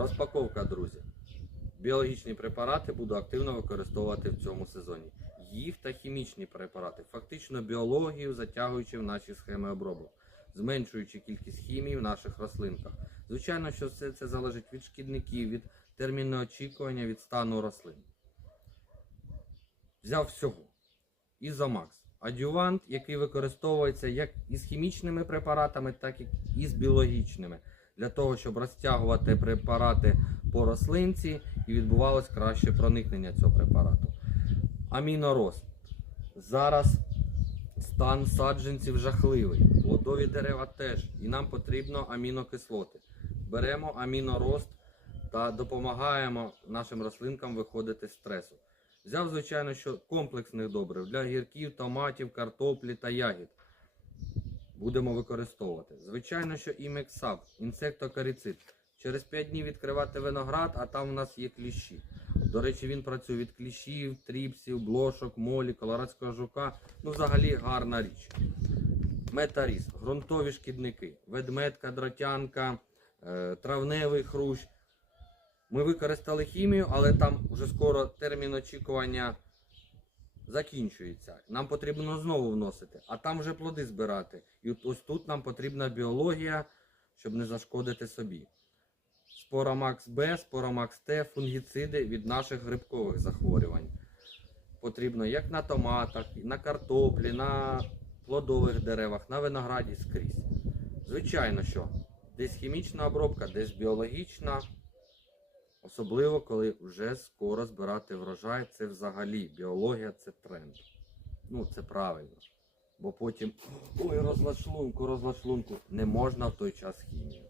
Розпаковка, друзі. Біологічні препарати буду активно використовувати в цьому сезоні. Їх та хімічні препарати, фактично біологію затягуючи в наші схеми обробок, зменшуючи кількість хімії в наших рослинках. Звичайно, що все це залежить від шкідників, від терміну очікування, від стану рослин. Взяв всього. Ізомакс. Адювант, який використовується як із хімічними препаратами, так і з біологічними, для того, щоб розтягувати препарати по рослинці і відбувалось краще проникнення цього препарату. Амінорост. Зараз стан саджанців жахливий. Плодові дерева теж. І нам потрібно амінокислоти. Беремо амінорост та допомагаємо нашим рослинкам виходити з стресу. Взяв, звичайно, що комплексних добрив для гірків, томатів, картоплі та ягід. Будемо використовувати. Звичайно, що і мексап, інсектокарицид. Через 5 днів відкривати виноград, а там у нас є кліщі. До речі, він працює від кліщів, тріпсів, блошок, молі, колорадського жука. Ну, взагалі гарна річ. Метаріс, ґрунтові шкідники, ведметка, дротянка, е, травневий хрущ. Ми використали хімію, але там вже скоро термін очікування закінчується. Нам потрібно знову вносити, а там вже плоди збирати. І ось тут нам потрібна біологія, щоб не зашкодити собі. Спорамакс Б, Спорамакс Т, фунгіциди від наших грибкових захворювань. Потрібно як на томатах, на картоплі, на плодових деревах, на винограді скрізь. Звичайно, що десь хімічна обробка, десь біологічна. Особливо, коли вже скоро збирати врожай, це взагалі біологія це тренд. Ну, це правильно. Бо потім ой, розлад шлунку, розлад шлунку. Не можна в той час хімію.